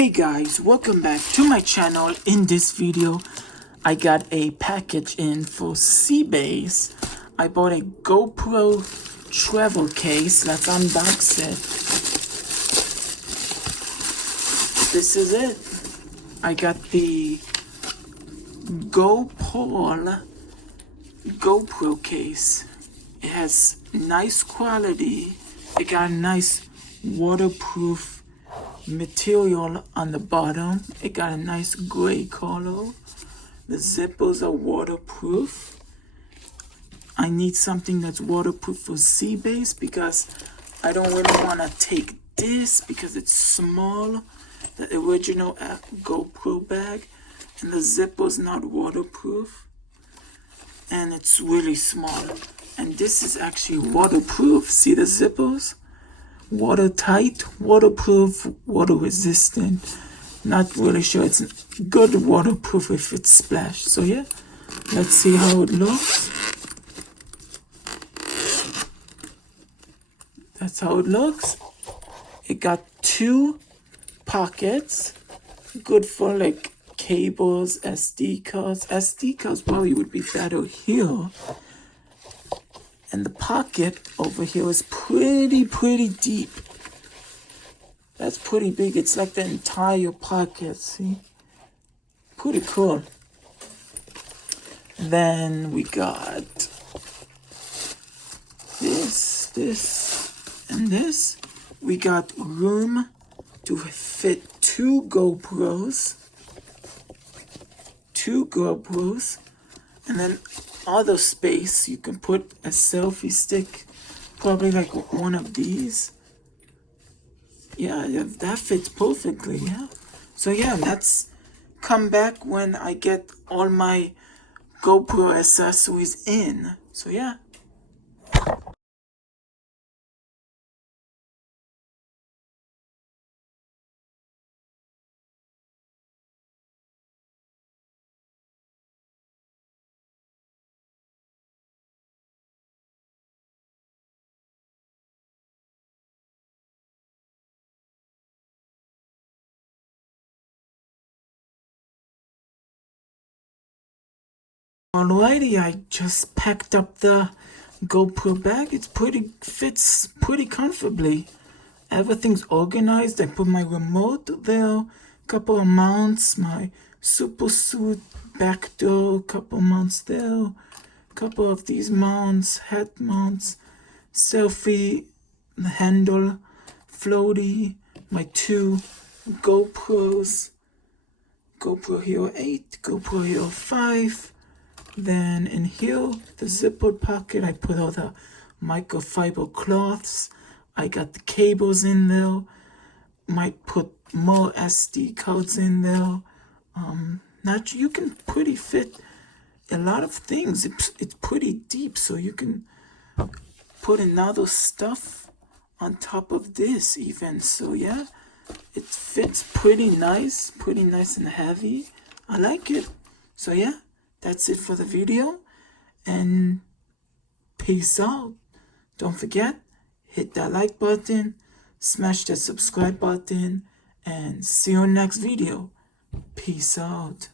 Hey guys, welcome back to my channel. In this video, I got a package in for Seabase. I bought a GoPro travel case. Let's unbox it. This is it. I got the GoPole GoPro case. It has nice quality. It got a nice waterproof material on the bottom. It got a nice gray color. The zippers are waterproof. I need something that's waterproof for Seabase because I don't really want to take this because it's small, the original GoPro bag, and the zipper's not waterproof, and it's really small. And this is actually waterproof. See the zippers? Watertight, waterproof, water resistant. Not really sure it's good waterproof if it's splashed. So yeah, let's see how it looks. That's how it looks. It got 2 pockets, good for like cables, SD cards. SD cards probably would be better here. And the pocket over here is pretty deep. That's pretty big. It's like the entire pocket, see? Pretty cool. Then we got this, and this. We got room to fit 2 GoPros. And then other space, you can put a selfie stick, probably like one of these. Yeah, that fits perfectly, yeah. So yeah, let's come back when I get all my GoPro accessories in. So yeah. Alrighty, I just packed up the GoPro bag. Fits pretty comfortably. Everything's organized. I put my remote there, couple of mounts, my super suit back door, couple mounts there, couple of these mounts, head mounts, selfie handle, floaty, my 2 GoPros, GoPro Hero 8, GoPro Hero 5. Then in here, the zipper pocket, I put all the microfiber cloths. I got the cables in there. Might put more SD cards in there. You can pretty fit a lot of things. It's pretty deep, so you can put another stuff on top of this even. So yeah, it fits pretty nice and heavy. I like it. So yeah. That's it for the video, and peace out. Don't forget, hit that like button, smash that subscribe button, and see you in the next video. Peace out.